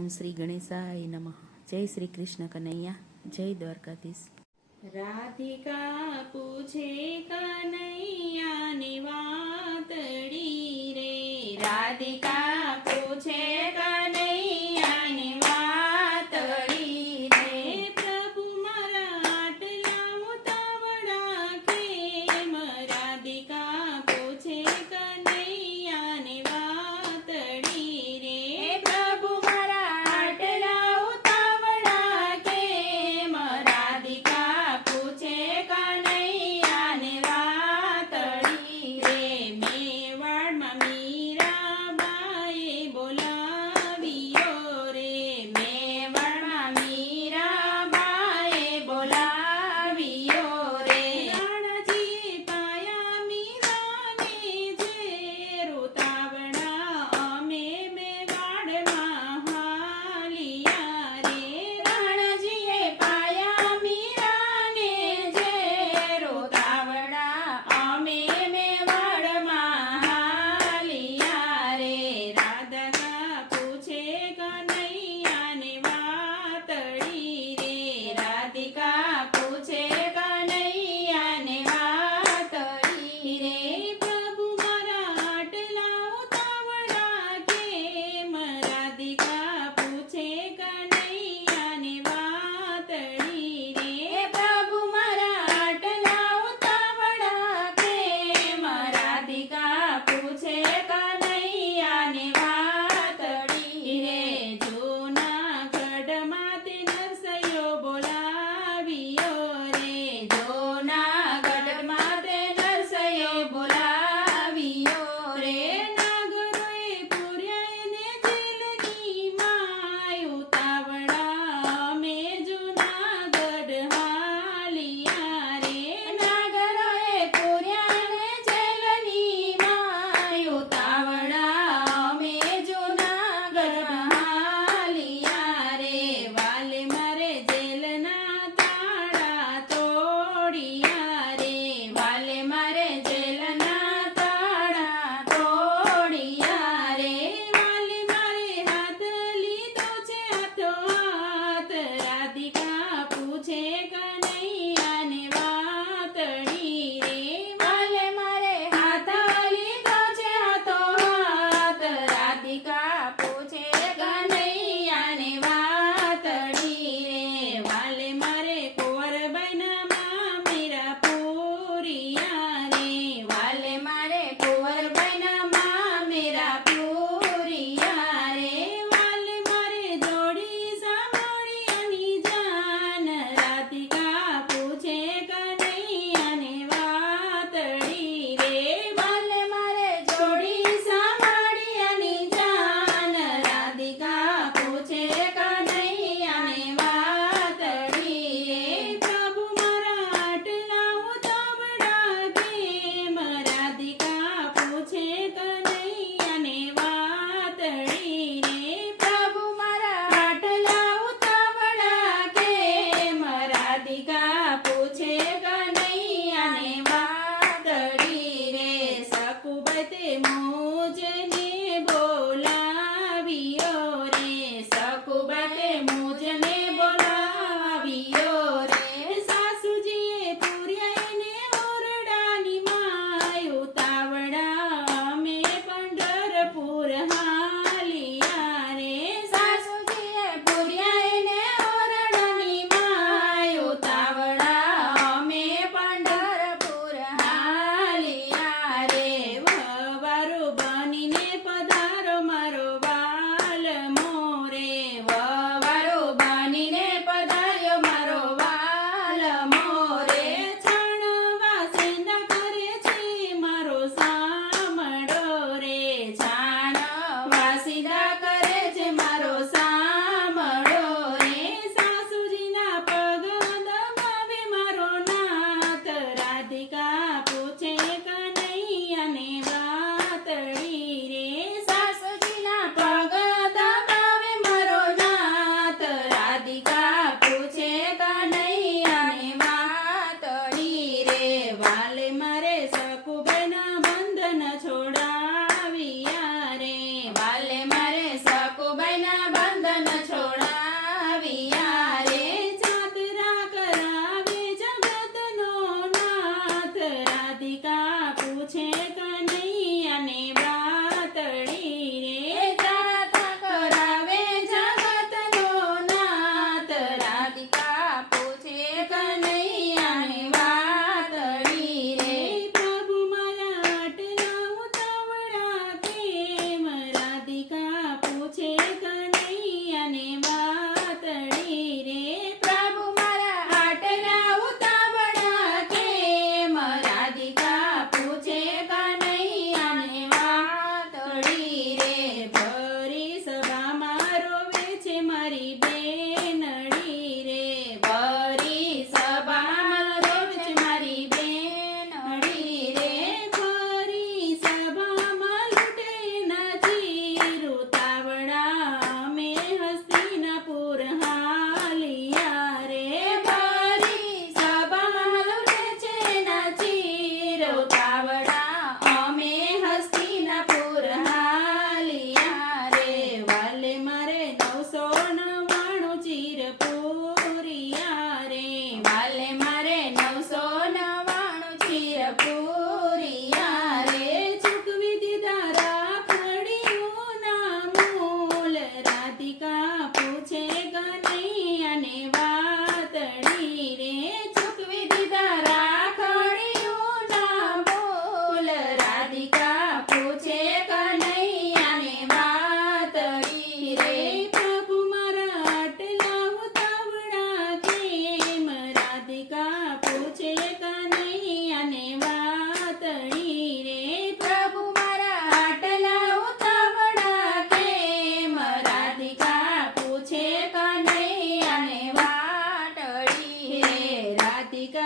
ઓમ શ્રી ગણેશાય નમઃ. જય શ્રી કૃષ્ણ કનૈયા, જય દ્વારકાધીશ. રાધિકા પૂછે કનૈયાની વાતડી રે, રાધિકા પૂછે કનૈયાની વાતડી રે, પ્રભુ મારા આટલા ઉતાવળા કેમ, રાધિકા પૂછે કનૈયાની વાતડી રે, પ્રભુ મારા આટલા ઉતાવળા કેમ, રાધિકા પૂછે કનૈયાની વાતડી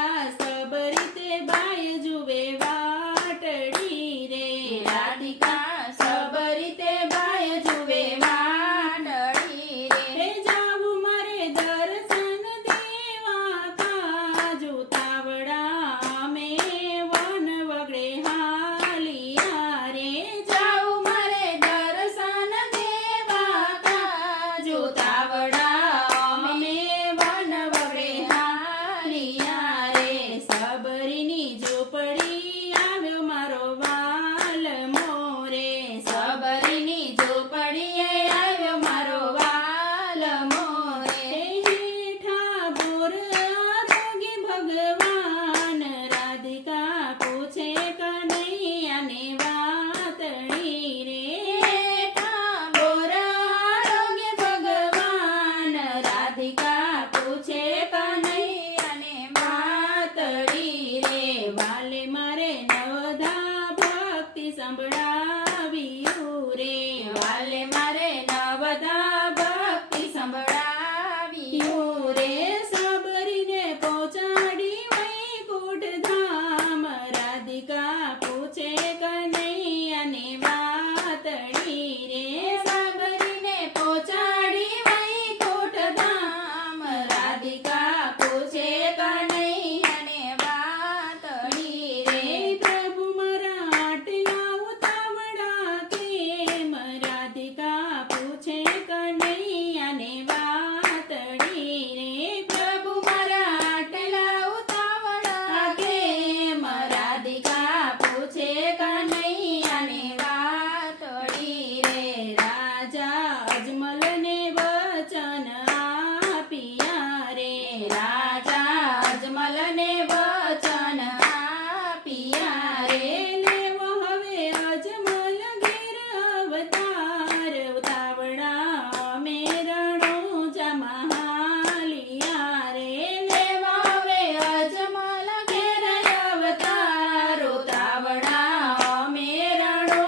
રાધિકા સબરીતે બાય જુએ વાટડી રે રાધિકા સબરીતે બાય જુએ વાટડી રે હે જાવું મારે દર્શન દેવા કાજુ તાવડા અમે વન વગડે હાલિયા રે જાઉં મારે દર્શન દેવા કાજુ તાવડા અમે વન વગડે હાલિયા રે સબરીની ઝૂંપડી આવ્યો મારો વાલ મોરે સબરીની ઝૂંપડીએ આવ્યો મારો વાલ મોરે હેઠા બોર આરોગી ભગવાન રાધિકા પૂછે કનૈયાને વાતણી રે હેઠા બોર આરોગ્ય ભગવાન રાધિકા પૂછે કનૈયાને વાતડી રે વાલે મારે નવધા ભક્તિ સંભળાવ્યું રે વાલે મારે નવધા ભક્તિ સંભળાવી રે સબરીને પહોંચાડી વૈકુંઠ ધામ રાધિકા પૂછે કનૈયાને વાતડી રે સબરીને પહોંચાડી વૈકુંઠ ધામ રાધિકા પૂછે કનૈયાને વાતડી રે પ્રભુ મારા આટલા ઉતાવળા કેમ રાધિકા પૂછે કનૈયાને વાતડી રે પ્રભુ મારા આટલા ઉતાવળા કેમ રાધિકા પૂછે કનૈયાને વાતડી રે રાજા અજમલને વચન આપ્યા રે રાજા અજમલને વચન આપ્યા રે લેવો હવે અજમલ ઘેર અવતાર ઉતાવળા મેરણો જમાલિયા રે લેવા હવે અજમલ ઘેર અવતાર ઉતાવળા મેરણો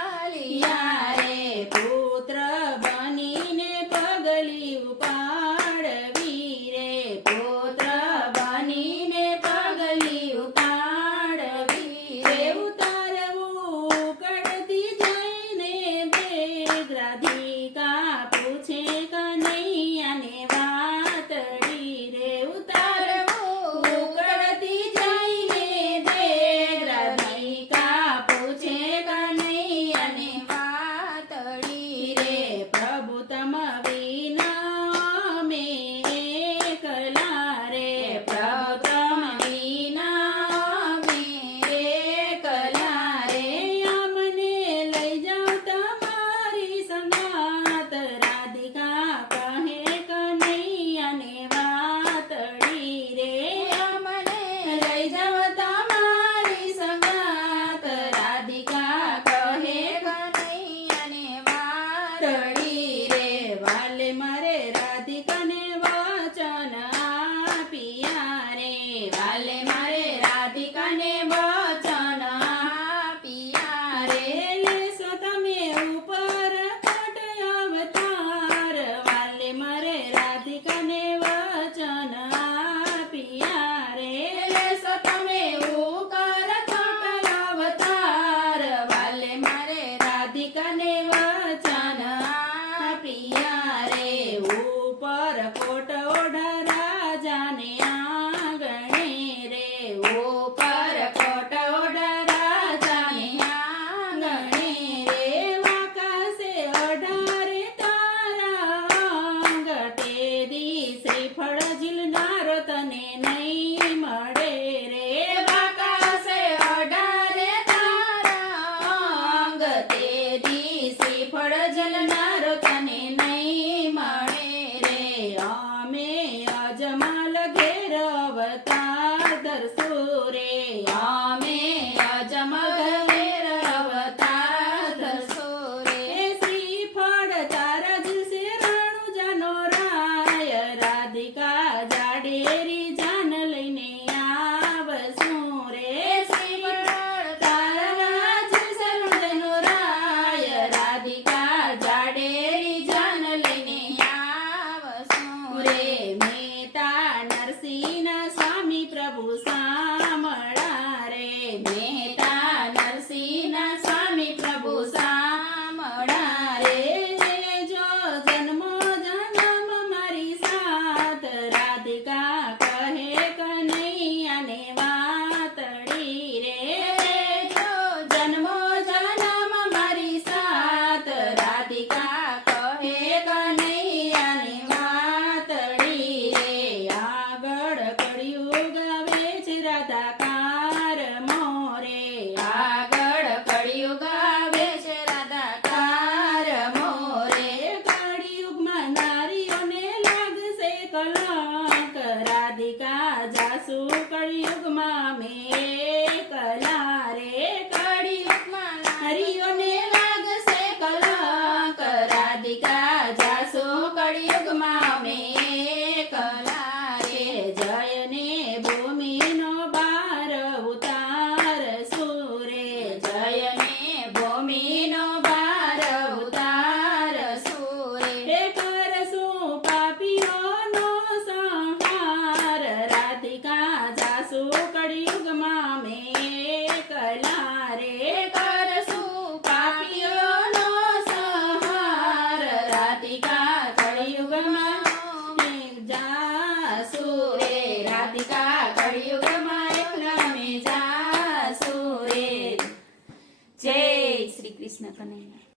જમાલિયા રે પુત્ર બનીને પગલી ઉપાડવી રે પુત્ર બનીને પગલી ઉતાડવી રે રે ઉતારવું કડતી જઈને દેખ રાધિકા પૂછે કનૈયાને વાતડી રે તારવું ઉકળતી જઈને દેખ રાધિકા પૂછે કનૈયાને વાતડી રે પ્રભુ તમ વિના અમે એકલા રે પ્રભુ વિના અમે એકલા રે અમને લઈ જાઓ તમારી સંગાત રાધિકા કહે કનૈયાને વાતડી રે અમને લઈ જાવ તમારી સંગાત રાધિકા કહે કનૈયાને વાતડી રે વાલે મારે રાધિકાને વચન આપ્યા રે વાલે મારે રાધિકાને વચન આપ્યા રે લેશો તમે ઉપર કોટ અવતાર વાલે મારે રાધિકાને વચન આપ્યા રે લેશો તમે ઉકર કોટ અવતાર વાલે મારે રાધિકાને વચન આપ્યા રે ઉપર કોટ ઓઢા રાજાને આંગણે રે ઉપર કોટ ઓઢા રાજાને આંગણે રે આકાશે અઢારે તારા અંગ તેદી શ્રીફળ ઝીલનારો તને નહીં મળે રે આકાશે અઢારે તારા અંગ તેદી શ્રીફળ જલનારો તને નહીં મળે રે અમે અજમલ ઘેર અવતાર ધરશું રે અમે અજમલ ઘેર અવતાર ધરશો રે શ્રીફળ તારા જ રણુજાનો રાય રાધિકા જાડેરી જાન લઈને આવશું રે શ્રીફળ તારા રાજ સરુજનો રાય રાધિકા જાડેરી જાન લઈને આવશું રે મેતા નરસિંહ સ્વામી પ્રભુ સાંભળા રે મહેતા નરસિંહના સ્વામી પ્રભુ સાંભળા રે જો જન્મો જન્મ મારી સાથ રાધિકા કહે કનૈયાને વાતડી રે જો જન્મો જન્મ મારી સાથ રાધિકા કહે કનૈયાને વાતડી રે આગળ કળિયુગ આવે છે રાધાકાર મોરે આગળ કળિયુગ આવે છે રાધાકાર મોરે કળિયુગમાં નારીઓને લાગશે કલંક રાધિકા જાસુ કળિયુગમાં મેં કલા